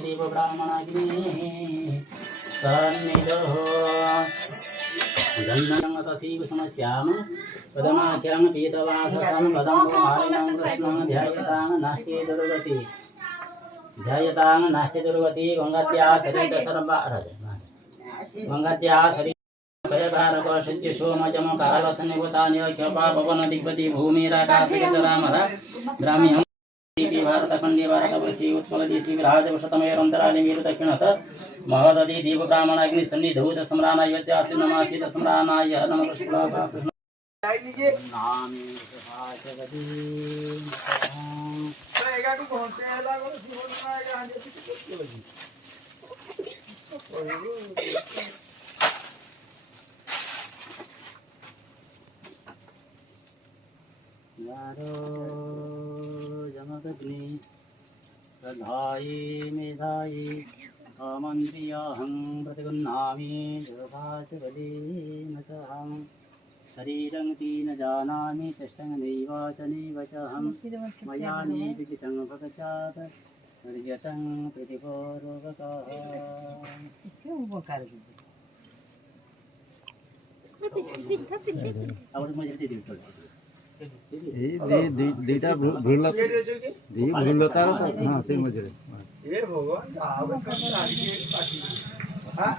देव ब्राह्मणाग्नि सन्निधः जन्मतसीव समस्याम पदमाख्यं पीतवाससं पदं मालिनं कृष्णं ध्यायतां नास्ति दुर्गति गंगाद्या सरित गंगाद्या सरित भयकारक सच्च सोमजम काल सन्निभूतानि अख्यपा पवन दिग्पति भूमिराकाश चरामर ग्रामीण भारतखंडे भारतवर्षी उत्पलदेशी विराजवशतमेरन्तरालि मीर दक्षिणत महदधि देव ब्राह्मणाग्नि सन्निधौत सम्राणाय यद्यासि नमासि सम्राणाय नमः कृष्ण नामी सहायगति एगा को घंटे हला को जीवन में गांधी यारो जमदग्नि श्रद्धाये मेधाये अमन्त्रियहं प्रतिगृह्णामि जगभाचबलेन च अहं शरीरं ति न जानामि चष्टं नैव च अहं मया निविदितं भगचात् निर्यतं प्रतिपूर्वकः दीटा भूल तार हाँ से मजरे ए भगवान आवे सब आगे पार्टी हां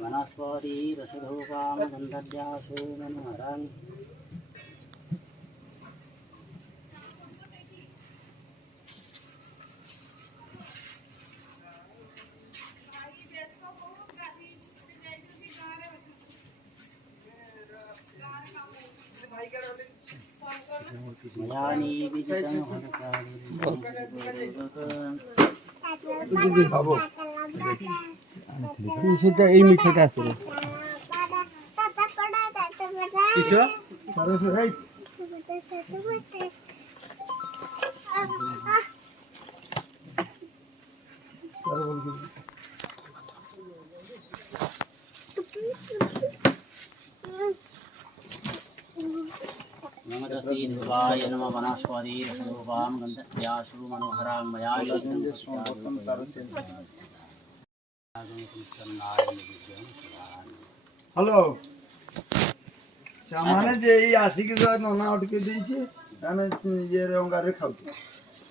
वनस्पति रसधूपां गन्धर्यासु मनोहरं मयानी विदितं बाबू সেটা এই মিঠাটা আছে রে কিসা সরস এই नमदसी धुवाय नमः वनस्पति रसधूपां गन्धर्यासु मनोहरां मया हेलो सामाने जे आसिक नना उठके देइछे ताने ये रंगारे खाउते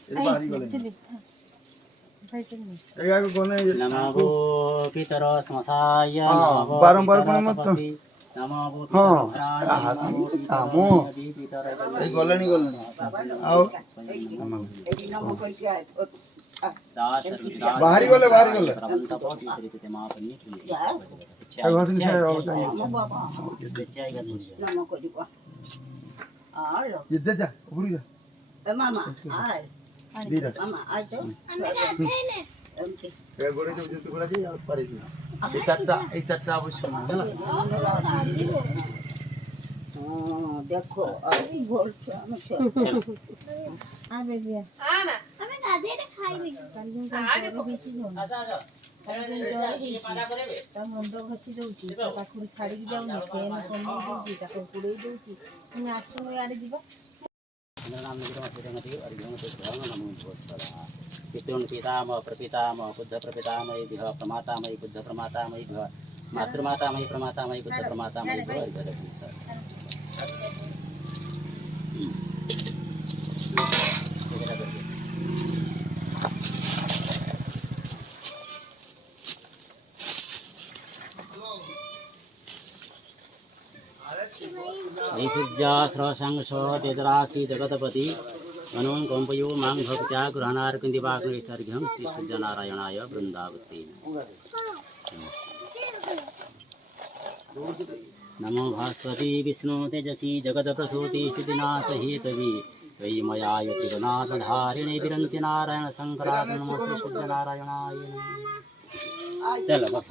ए बाहरी गले एगा को कोने नमो पितरो स्मसाय बारंबार कोने मत हाँ कामो এই গলেনি आओ बाहरी गले भगवान से ये दे जा ऊपर जा मामा आय मामा आय तो ए गोरे जो जो गोरा जी पारे এই চারটা অবশ্য না হলো हां देखो अभी बोल के हम आ बेबिया आ ना हमें दादी ने खाई नहीं आगे बेची हो आजा ता मुंड घसी दउची पाखुरी छाड़ी की जाउनी फेन कमी दउची ताको कुड़े दउची तुम आसु याडे जीवा नाम निकट मत अर्घ्यं तद्धाम नमो भगवता पितॄन् पितामह प्रपितामह बुद्ध प्रपितामह विह प्रमातामह बुद्ध प्रमातामह विह मातृमातामह प्रमातामह बुद्ध प्रमातामह विह अर्घ्यं सर ऐसुज्यास्रशंसो तेजराशि जगतपति अनुं कंपयो मां भक्त्या गृहणार्कन्दिवाग्निसर्घ्यं श्रीसूर्यनारायणाय वृन्दावती नमो भास्वती विष्णु तेजसी जगत्प्रसूति स्थितिनाशहेतवी त्वयि मया यतिरनाथधारिणे विरञ्चि नारायण शंकराय नमो श्रीसूर्यनारायणाय चलो बस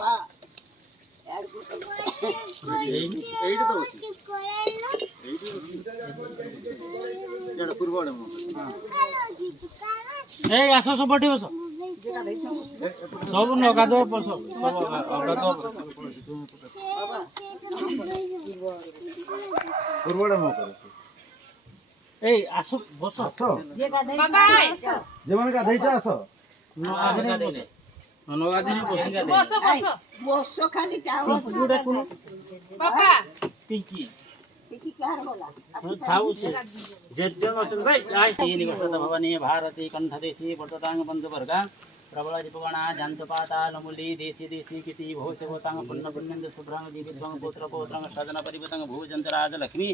आस सब पठी बस सब नगाद बस सब পূর্বটা মো করছে এই আসো বসো আসো যে গাধাই যেমন গাধাইটা আসো নগাদিনী বসে গেলে বসো খালি যাও পুরোটা কোন বাবা পিঙ্কি কি কার বলা थाउ जेद्यम अचल भाइ आइ तिनी वर्षत भवानी भारती कण्ठदेशी वर्तताङ बन्धुवर्गा प्रबल रिपगणा जान्तपाता नमुली देशी देशी किति भोज भोताङ पुण्य पुण्यन्द शुभ्राङ दिविद्वङ पुत्र पौत्रङ सदन परिवतङ भूजन्त राजलक्ष्मी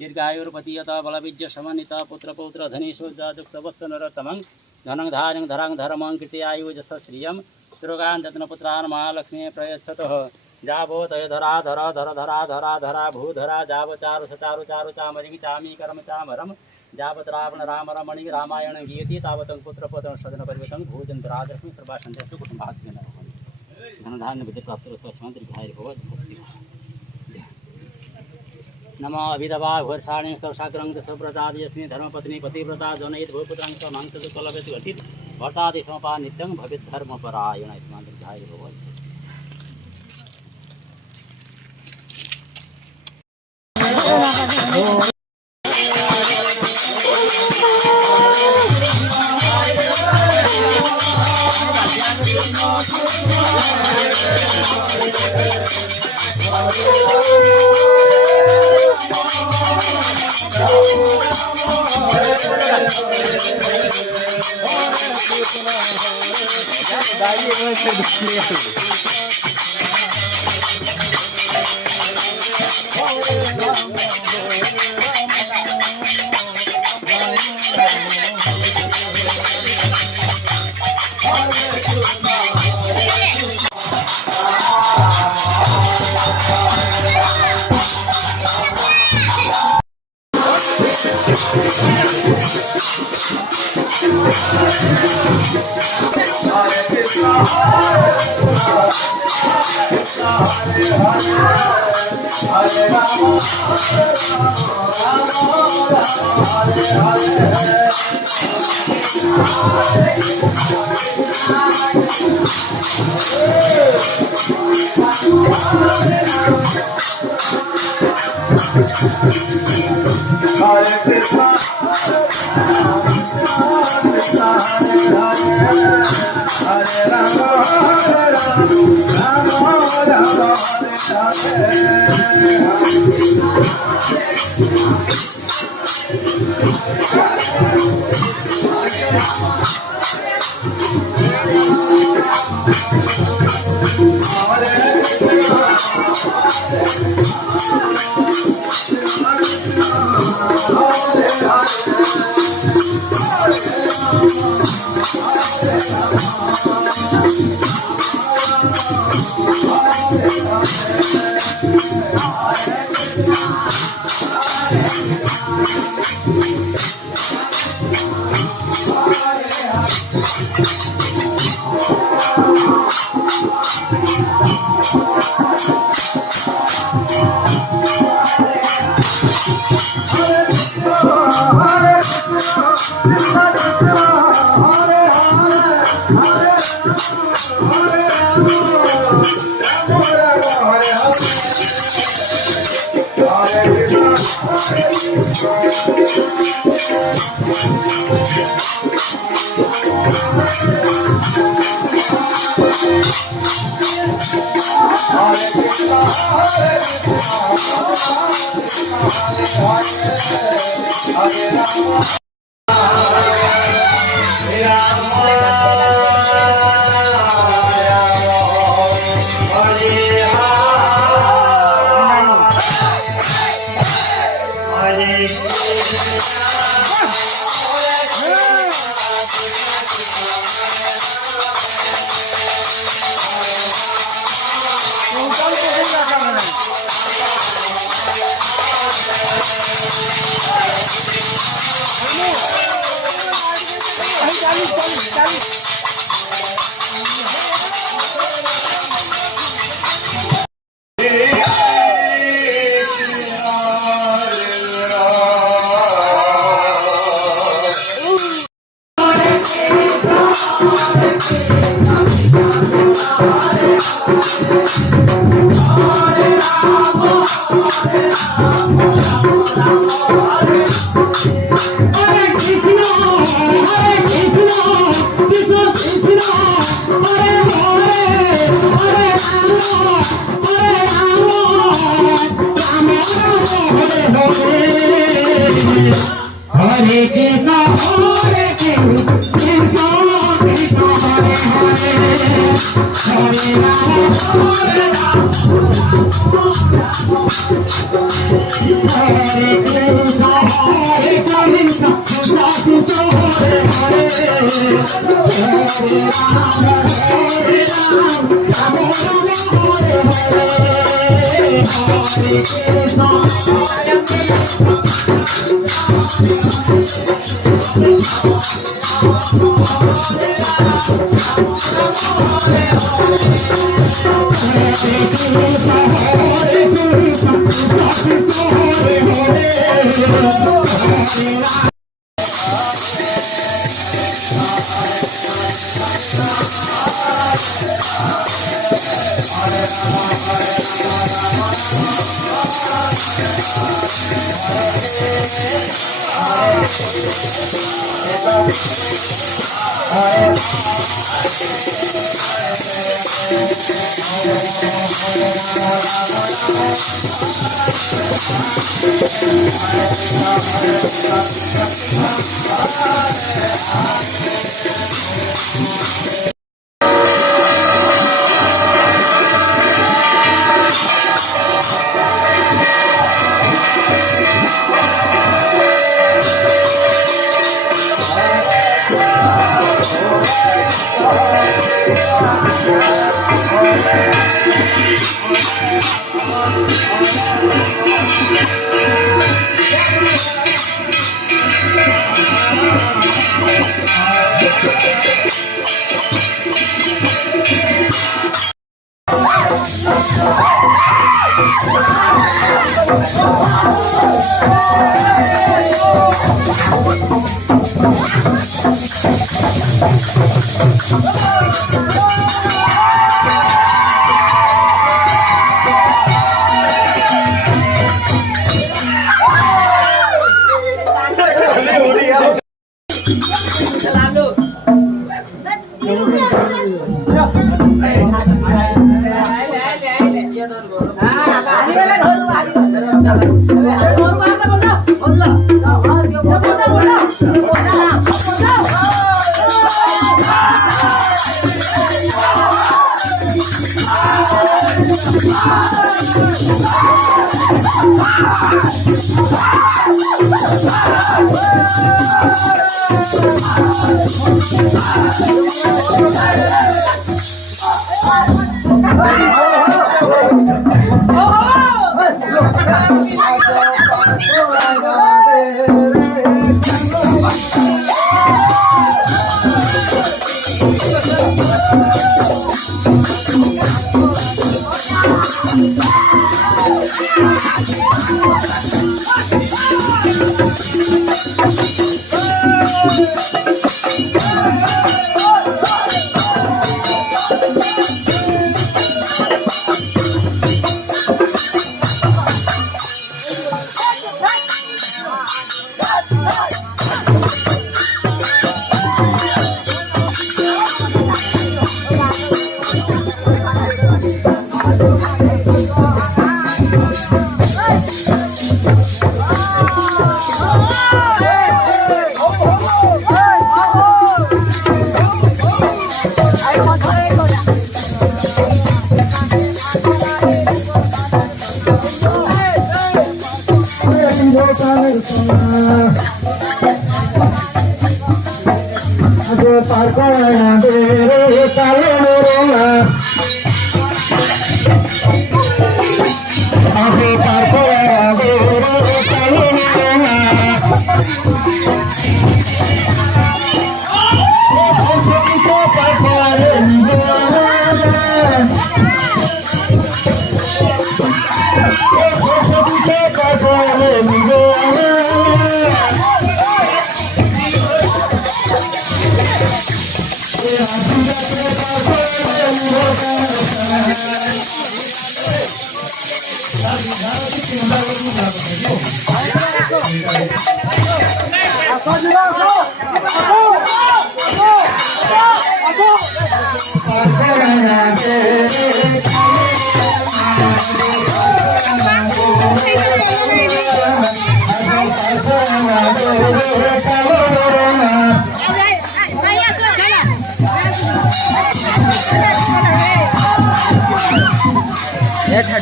दीर्घायुर्पति यत बलविज्य समन्वित पुत्र पौत्र धनेशो जाजुक्त वत्सन रतमं धनं धारं धरां धर्मं कृति आयु जस श्रियं दुर्गान् रत्नपुत्रान् महालक्ष्मी प्रयच्छतः जाबो तय धरा धरा धर धरा धरा धरा भूधरा जाब चारु सचारु चारु चामरिंग चामी कर्म चामरम जावत रावण राम रमणि रामायण गीयति तावतं पुत्र पदं सदन परिवतं भोजन राजलक्ष्मी सर्वासन्तेषु कुटुम्बास्मिन् धनधान्य विद्य प्राप्त तस्मात् दीर्घायुः भव सस्य नमो अभिदवा घोरसाणि स्तवशाग्रं दशव्रतादि यस्मै धर्मपत्नी पतिव्रता जनयित भूपुत्रं च मांसज कलवेत घटित भर्तादि समपा नित्यं भवेत् धर्मपरायण अस्मात् दीर्घायुः भव सस्य Hare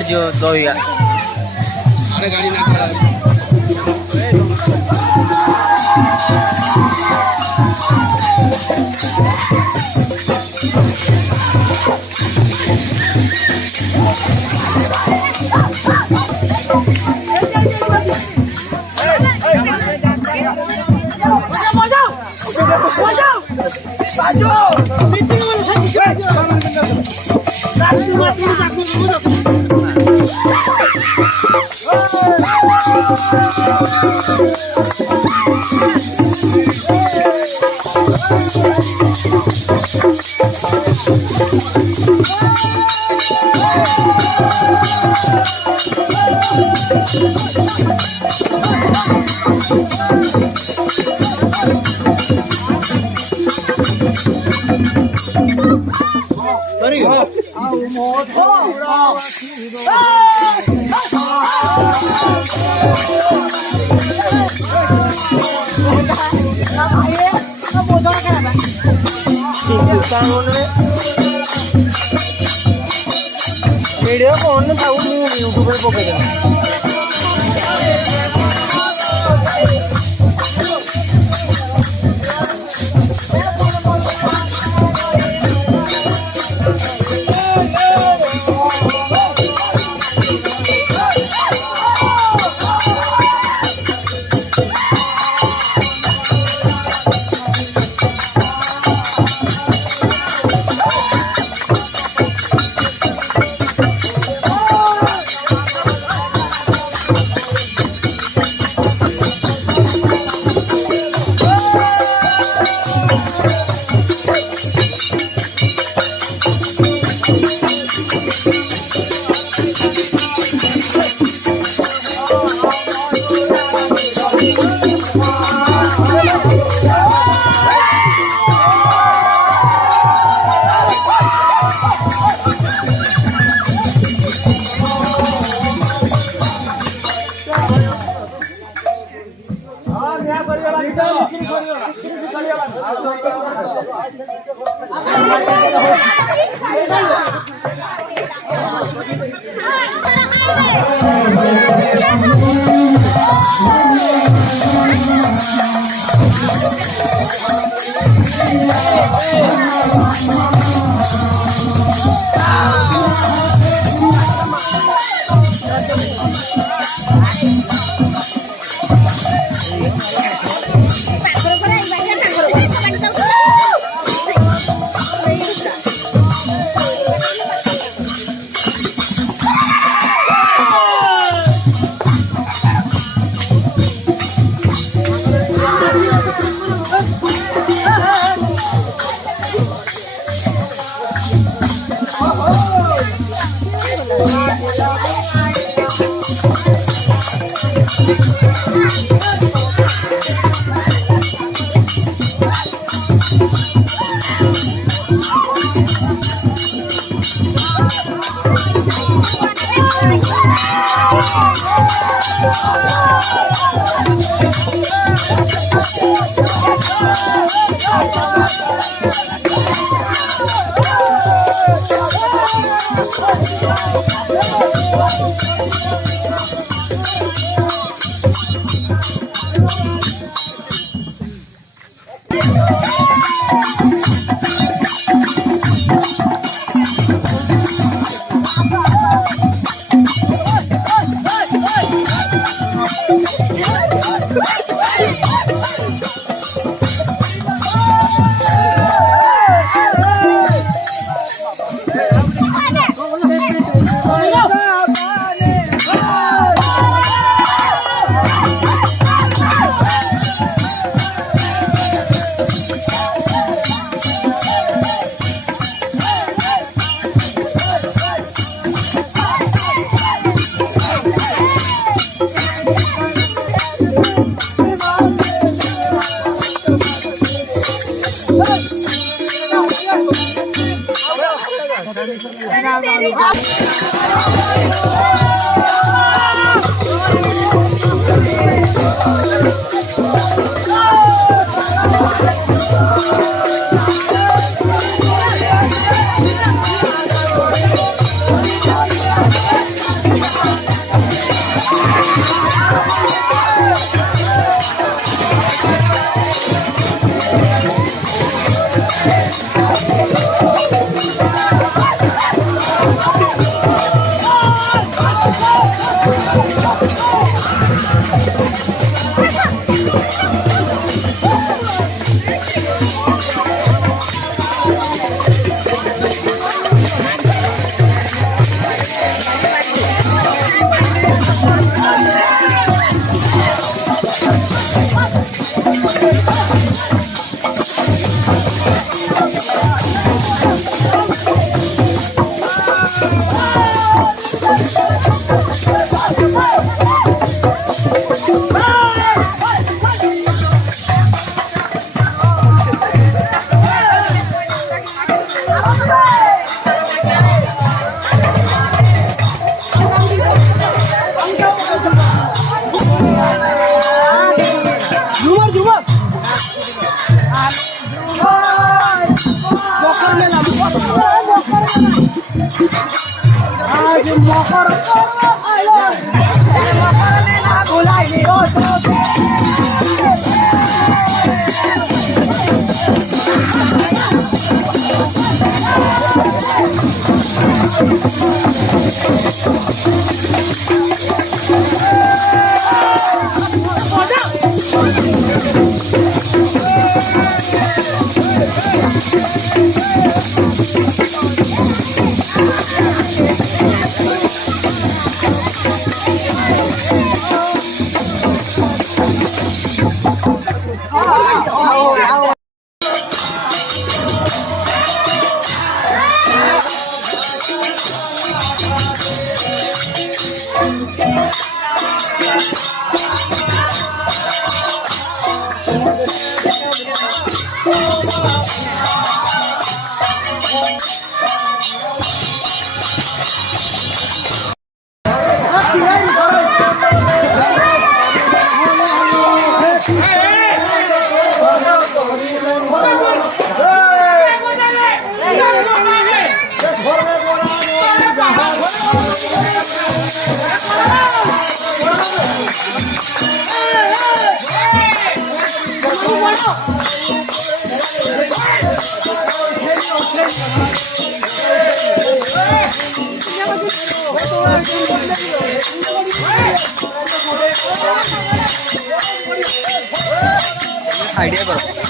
जो दो यार अरे गाड़ी ना खड़ा वीडियो कौन था यूट्यूब पे पकेगा आइडिया करो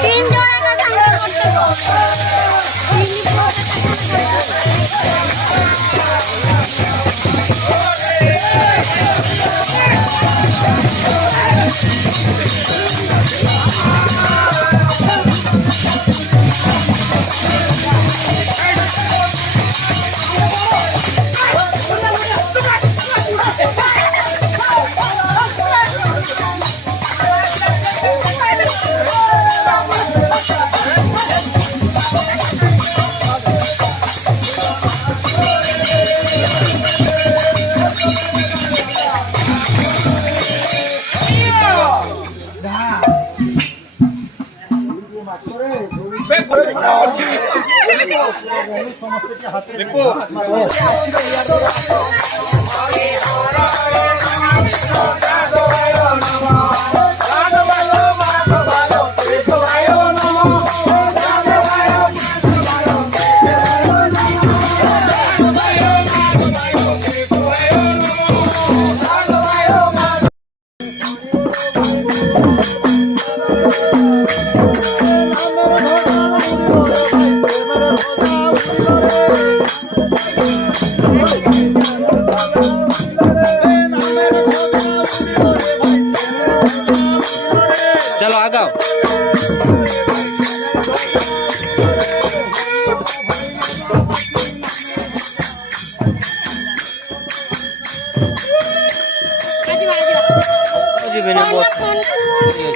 तीन चलो आगाओ जी मैंने बहुत